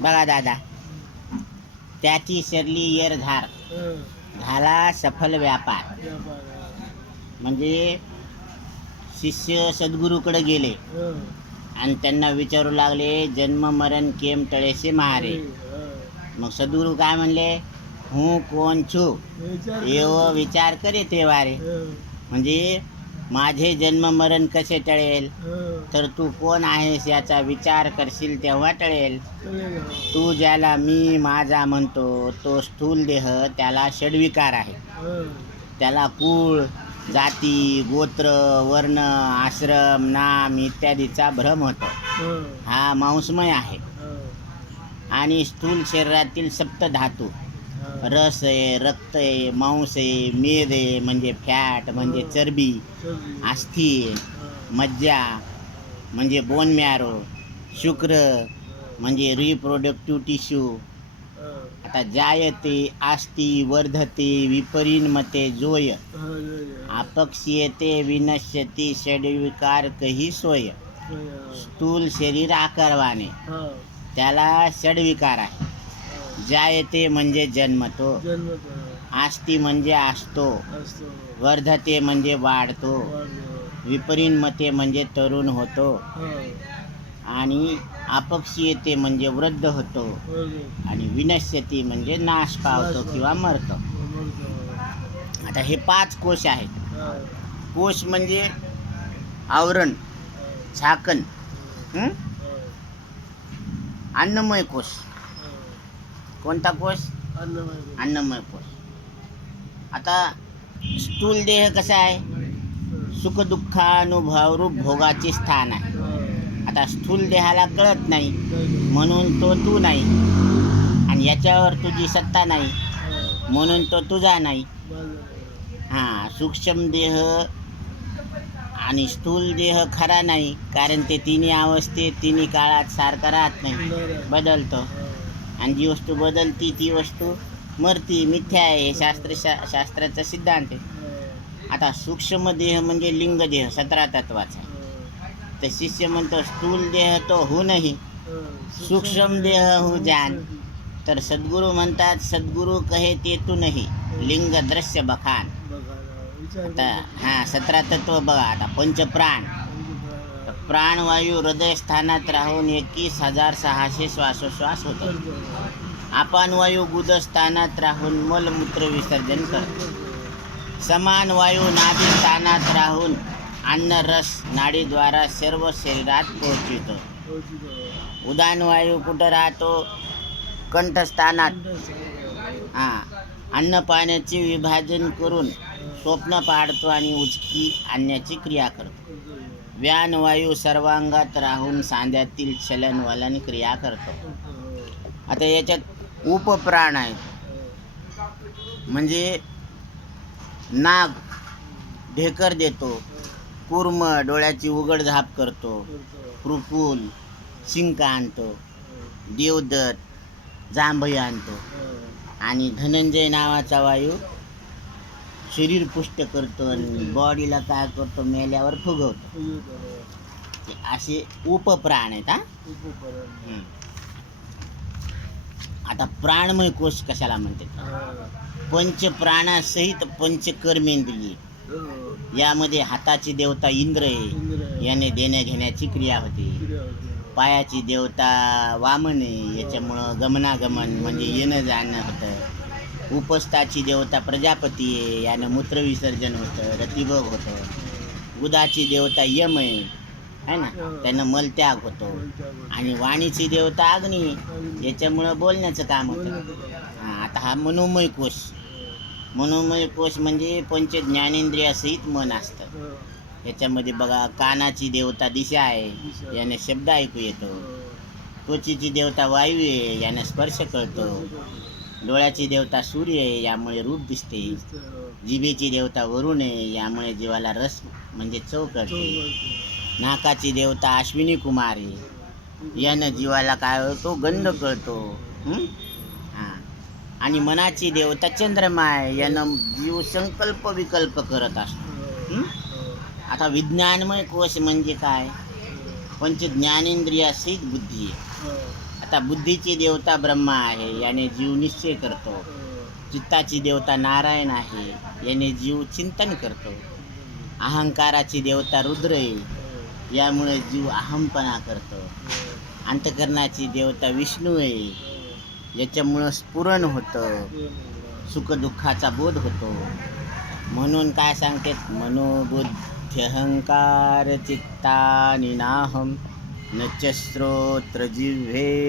बघा दादा, त्याची शरली येरधार, झाला सफल व्यापार. म्हणजे शिष्य सद्गुरूकडे गेले आणि त्यांना विचारू लागले, जन्म मरण केम टळेसे महारे. मग सद्गुरू काय म्हणले, हूँ कोण छू एवो विचार करे ते वारे. म्हणजे माझे जन्म मरण कसे टळेल, तर तू कोण आहेस याचा विचार करशील तेव्हा टळेल. तू ज्याला मी माझा म्हणतो तो स्थूल देह, त्याला षड्विकार आहे. त्याला कुळ, जाती, गोत्र, वर्ण, आश्रम, नाम इत्यादीचा भ्रम होतो. हा मांसमय आहे. आणि स्थूल शरीरातील सप्त धातू, रस आहे, रक्त आहे, मांस आहे, मेद आहे म्हणजे फॅट म्हणजे चरबी, अस्थी आहे, मज्जा म्हणजे बोन मॅरो, शुक्र म्हणजे रिप्रोडक्टिव्ह टिश्यू. आता जायते, आस्ती, वर्धते, विपरिणमते जोय, अपक्षीयते, विनश्यती, षड्विकार कही सोय. स्थूल शरीर आकारवाने, त्याला षड्विकार आहे. जायते म्हणजे जन्मतो, आस्ती म्हणजे असतो, वर्धते म्हणजे वाढतो, विपरिणमते म्हणजे तरुण होतो, आणि अपक्षीयते म्हणजे वृद्ध होतो, आणि विनश्यती म्हणजे नाश पावतो किंवा मरतो. आता हे 5 कोश आहेत. कोश म्हणजे आवरण, झाकण. अन्नमय कोश. कोणता कोश? अन्नमय कोश. आता स्थूल देह कसा आहे, सुख दुःखानुभवरूप भोगाचे स्थान आहे. आता स्थूल देहाला कळत नाही म्हणून तो तू नाही, आणि याच्यावर तुझी सत्ता नाही म्हणून तो तुझा नाही. सूक्ष्म देह आणि स्थूल देह खरा नाही, कारण ते तिन्ही अवस्थेत तिन्ही काळात सारखा राहत नाही, बदलतो. आणि जी वस्तू बदलती ती वस्तू मरती, मिथ्या आहे. हे शास्त्राचा सिद्धांत आहे. आता सूक्ष्म देह म्हणजे लिंग देह 17 तत्वाचा. तर शिष्य म्हणतो, स्थूल देह तो हो नाही, सूक्ष्म देह हो जान. तर सद्गुरू म्हणतात, सद्गुरू कहे ते तू नाही, लिंग दृश्य बखान. आता 17 तत्व बघा. आता पंचप्राण, प्राणवायू हृदय स्थानात राहून 21,600 श्वासोश्वास होतात. अपानवायू गुदस्थानात राहून मलमूत्र विसर्जन करतो. समान वायू नाभी स्थानात राहून अन्न रस नाडीद्वारा सर्व शरीरात पोहोचवितो. उदान वायू कुठं राहतो? कंठस्थानात. अन्न पाण्याचे विभाजन करून स्वप्न पाडतो आणि उचकी आणण्याची क्रिया करतो. व्यान वायू सर्वांगात राहून सांध्यातील चलनवलन क्रिया करतो. आता याच्यात उपप्राण आहेत. म्हणजे नाग ढेकर देतो, कूर्म डोळ्याची उघडझाप करतो, कृपुल शिंक आणतो, देवदत्त जांभई आणतो, आणि धनंजय नावाचा वायू शरीर पुष्ट करतो आणि बॉडीला काय करतो, मेल्यावर फुगवतो. असे उपप्राण आहेत. आता प्राणमय कोश कशाला म्हणतात? पंचप्राणासहित पंचकर्मेंद्रिये. यामध्ये हाताची देवता इंद्र आहे, याने देण्या घेण्याची क्रिया होते. पायाची देवता वामन आहे, याच्यामुळं गमनागमन म्हणजे येणं जाणं होतं. उपस्थाची देवता प्रजापती आहे, यानं मूत्रविसर्जन होतं, रतिभोग होतं. गुदाची देवता यम आहे ना, त्यानं मलत्याग होतो. आणि वाणीची देवता अग्नी, याच्यामुळं बोलण्याचं काम होतं. आता हा मनोमय कोश. मनोमय कोश म्हणजे पंच ज्ञानेंद्रियासहित मन असतं. याच्यामध्ये बघा, कानाची देवता दिशा आहे, याने शब्द ऐकू येतो. त्वचेची देवता वायू आहे, याने स्पर्श कळतो. डोळ्याची देवता सूर्य आहे, यामुळे रूप दिसते. जिभेची देवता वरुण आहे, यामुळे जीवाला रस म्हणजे चव कळते. नाकाची देवता अश्विनी कुमार आहे, यानं जीवाला काय होतो, गंध कळतो. आणि मनाची देवता चंद्रमा आहे, यानं जीव संकल्प विकल्प करत असतो. आता विज्ञानमय कोश म्हणजे काय? पंच ज्ञानेंद्रियासहित बुद्धी आहे. आता बुद्धीची देवता ब्रह्मा आहे, याने जीव निश्चय करतो. चित्ताची देवता नारायण आहे, याने जीव चिंतन करतो. अहंकाराची देवता रुद्र आहे, यामुळे जीव अहमपणा करतो. अंतकरणाची देवता विष्णू आहे, याच्यामुळं स्फुरण होतं, सुखदुःखाचा बोध होतो. म्हणून काय सांगते, मनोबुद्धी अहंकार चित्तानि नाहम न च श्रोत्र जिह्वे